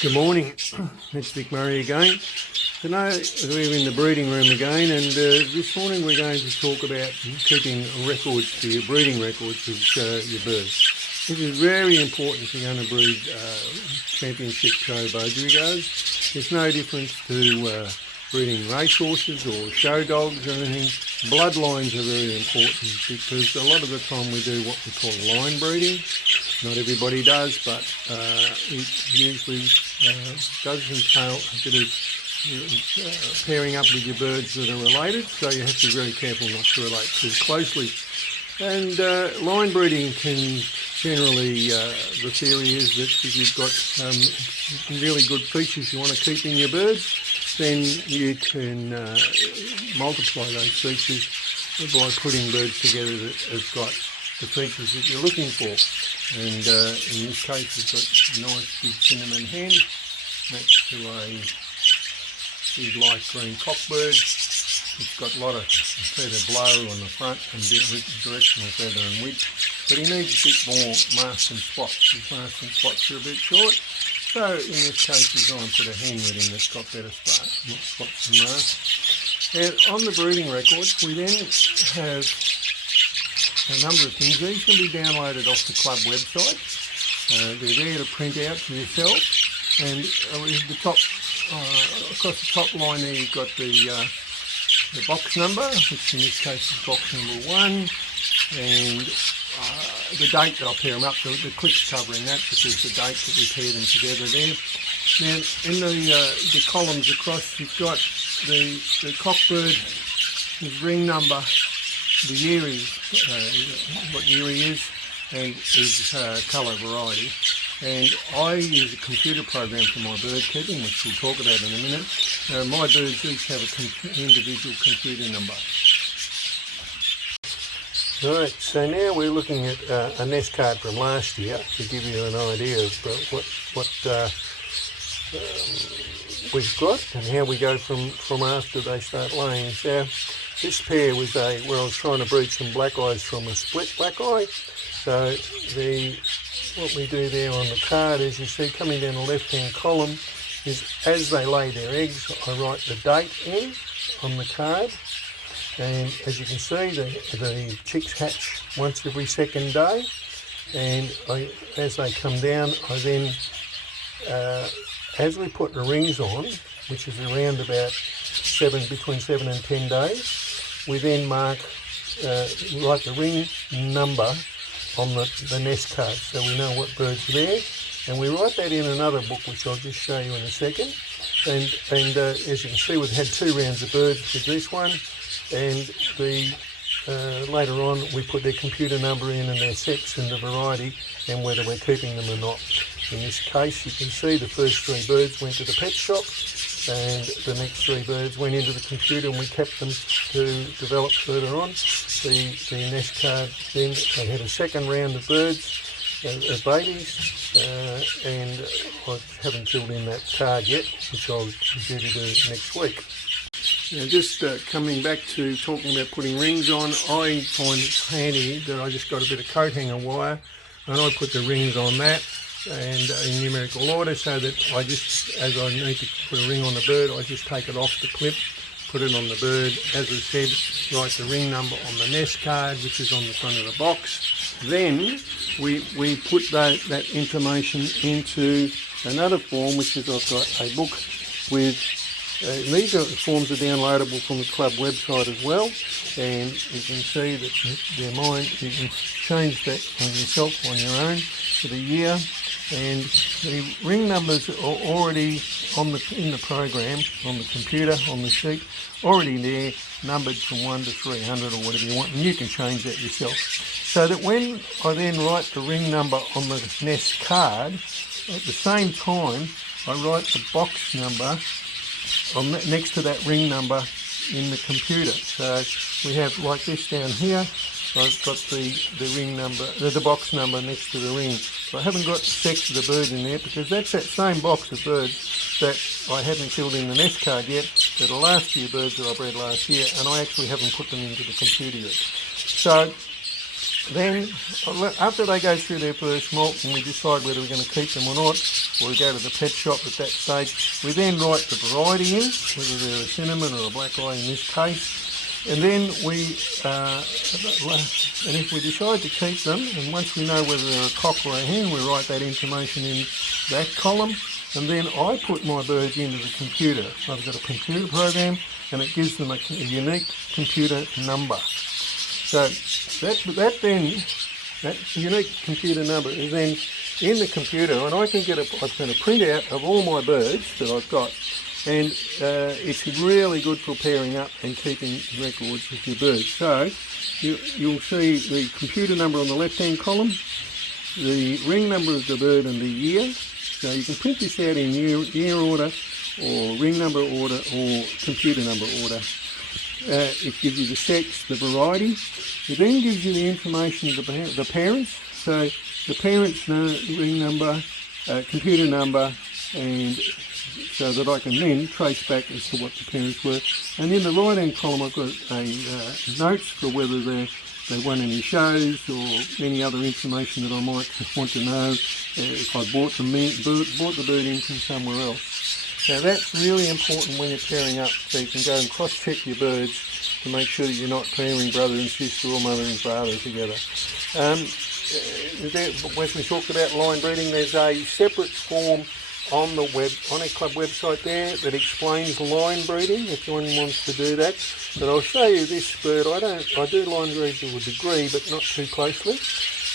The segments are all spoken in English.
Good morning, it's Vic Murray again. Today we're in the breeding room again, and this morning we're going to talk about keeping records for your breeding records of your birds. This is very important if you're going to breed championship show Budgerigars. There's no difference to breeding racehorses or show dogs or anything. Bloodlines are very important because a lot of the time we do what we call line breeding. Not everybody does, but it usually does entail a bit of pairing up with your birds that are related, so you have to be very careful not to relate too closely. And line breeding can generally, the theory is that if you've got really good features you want to keep in your birds, then you can multiply those features by putting birds together that have got the features that you're looking for. And in this case we've got a nice big cinnamon hen next to a big light green cockbird. It's got a lot of feather blow on the front and directional feather and width, but he needs a bit more mask and spots. His mask and spots are a bit short, so in this case we're going to put a hen with him that's got better spots and masks. And on the breeding records we then have a number of things. These can be downloaded off the club website. They're there to print out for yourself, and the top across the top line there you've got the box number, which in this case is box number 1, and the date that I'll pair them up. The clip's covering that because the date that we pair them together there. Now in the columns across you've got the cockbird, his ring number, the year is, what year he is, and his colour variety. And I use a computer program for my bird keeping, which we'll talk about in a minute. My birds each have an individual computer number. Right, so now we're looking at a nest card from last year to give you an idea of what we've got and how we go from after they start laying. So this pair was where I was trying to breed some black eyes from a split black eye. So what we do there on the card, as you see coming down the left hand column, is as they lay their eggs I write the date in on the card, and as you can see the chicks hatch once every second day, and as they come down I then, as we put the rings on, which is around about between 7 and 10 days, we then write the ring number on the nest card so we know what bird's there, and we write that in another book which I'll just show you in a second. And as you can see we've had 2 rounds of birds with this one, and later on we put their computer number in and their sex and the variety and whether we're keeping them or not. In this case you can see the first 3 birds went to the pet shop, and the next 3 birds went into the computer and we kept them to develop further on. The nest card, then they had a second round of birds, of babies, and I haven't filled in that card yet, which I'll due to do next week. Now just coming back to talking about putting rings on, I find it handy that I just got a bit of coat hanger wire and I put the rings on that, and in numerical order, so that I just, as I need to put a ring on the bird, I just take it off the clip, put it on the bird, as I said, write the ring number on the nest card, which is on the front of the box. Then we put that information into another form, which is I've got a book with, these forms are downloadable from the club website as well, and you can see that they're mine. You can change that on yourself on your own for the year, and the ring numbers are already in the program, on the computer, on the sheet, already there, numbered from 1 to 300 or whatever you want, and you can change that yourself. So that when I then write the ring number on the nest card, at the same time I write the box number next to that ring number in the computer. So we have like this down here, I've got the ring number, the box number next to the ring. So I haven't got the sex of the bird in there because that's that same box of birds that I haven't filled in the nest card yet, that are last year birds that I bred last year, and I actually haven't put them into the computer yet. So then, after they go through their first molt and we decide whether we're going to keep them or not, or we go to the pet shop at that stage. We then write the variety in, whether they're a cinnamon or a black eye in this case. And then and if we decide to keep them, and once we know whether they're a cock or a hen, we write that information in that column. And then I put my birds into the computer. I've got a computer program, and it gives them a unique computer number. So that unique computer number is then in the computer, and I can get I've got a printout of all my birds that I've got. And it's really good for pairing up and keeping records with your birds. So you'll see the computer number on the left-hand column, the ring number of the bird and the year. So you can print this out in year order, or ring number order, or computer number order. It gives you the sex, the variety. It then gives you the information of the parents. So the parents know ring number, computer number, and so that I can then trace back as to what the parents were. And in the right-hand column, I've got notes for whether they won any shows or any other information that I might want to know if I bought the bird in from somewhere else. Now that's really important when you're pairing up, so you can go and cross-check your birds to make sure that you're not pairing brother and sister or mother and father together. As we talked about line breeding, there's a separate form on the a club website there that explains line breeding if anyone wants to do that. But I'll show you this bird. I do line breed to a degree, but not too closely.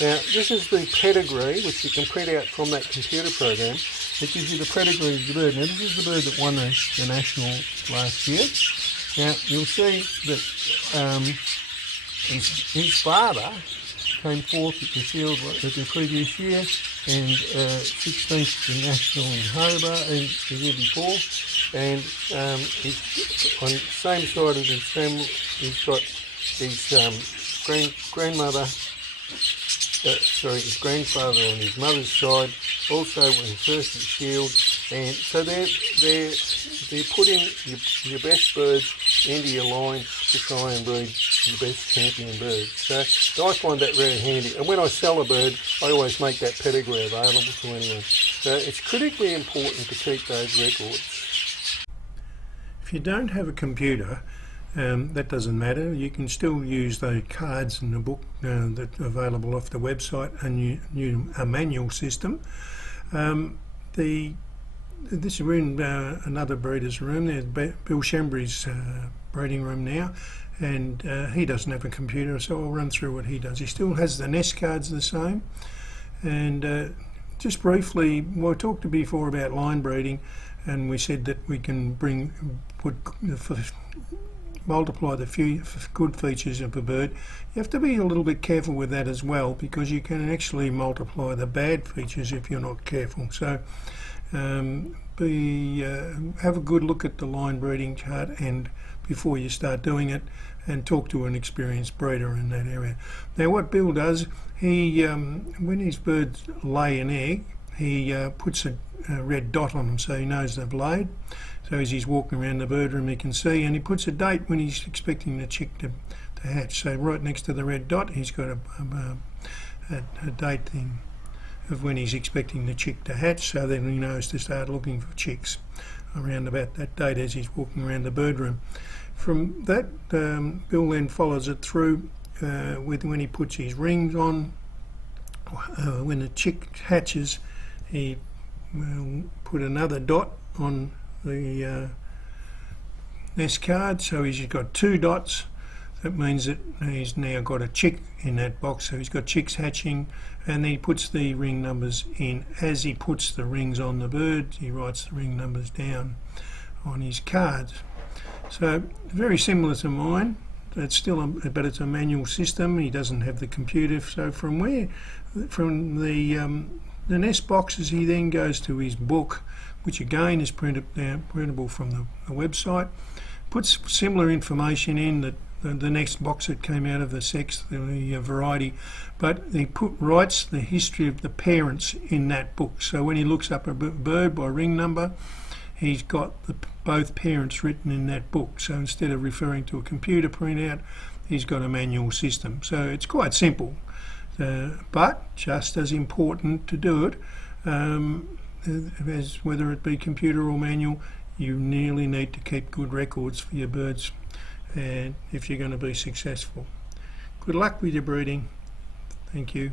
Now this is the pedigree, which you can print out from that computer program. It gives you the pedigree of the bird. Now this is the bird that won the national last year. Now you'll see that his father came fourth at the field the previous year, and 16th at the national in Hobart the year before. And he's on the same side of his family. He's got his grandmother. His grandfather on his mother's side also was first at Shield, and so they're putting your best birds into your line to try and breed the best champion birds. So I find that very handy, and when I sell a bird, I always make that pedigree available to anyone. So it's critically important to keep those records. If you don't have a computer, that doesn't matter. You can still use the cards in the book that are available off the website, and a manual system. We're in another breeder's room. There's Bill Shembry's breeding room now, and he doesn't have a computer, so I'll run through what he does. He still has the nest cards the same, and just briefly, we talked before about line breeding, and we said that we can multiply the good features of a bird. You have to be a little bit careful with that as well, because you can actually multiply the bad features if you're not careful. So have a good look at the line breeding chart and before you start doing it, and talk to an experienced breeder in that area. Now what Bill does, he when his birds lay an egg, he puts a red dot on them so he knows they've laid. So as he's walking around the bird room he can see, and he puts a date when he's expecting the chick to hatch. So right next to the red dot he's got a date thing of when he's expecting the chick to hatch, so then he knows to start looking for chicks around about that date as he's walking around the bird room. From that, Bill then follows it through with when he puts his rings on. When the chick hatches, he will put another dot on the nest card, so he's got two dots. That means that he's now got a chick in that box, so he's got chicks hatching, and he puts the ring numbers in. As he puts the rings on the bird, he writes the ring numbers down on his cards. So very similar to mine. It's still but it's a manual system. He doesn't have the computer. So from the nest boxes, he then goes to his book, which again is printable from the website. Puts similar information in that the next box that came out of the sex, the variety, but he writes the history of the parents in that book. So when he looks up a bird by ring number, he's got both parents written in that book. So instead of referring to a computer printout, he's got a manual system. So it's quite simple, but just as important to do it. as whether it be computer or manual, you nearly need to keep good records for your birds, and if you're going to be successful. Good luck with your breeding. Thank you.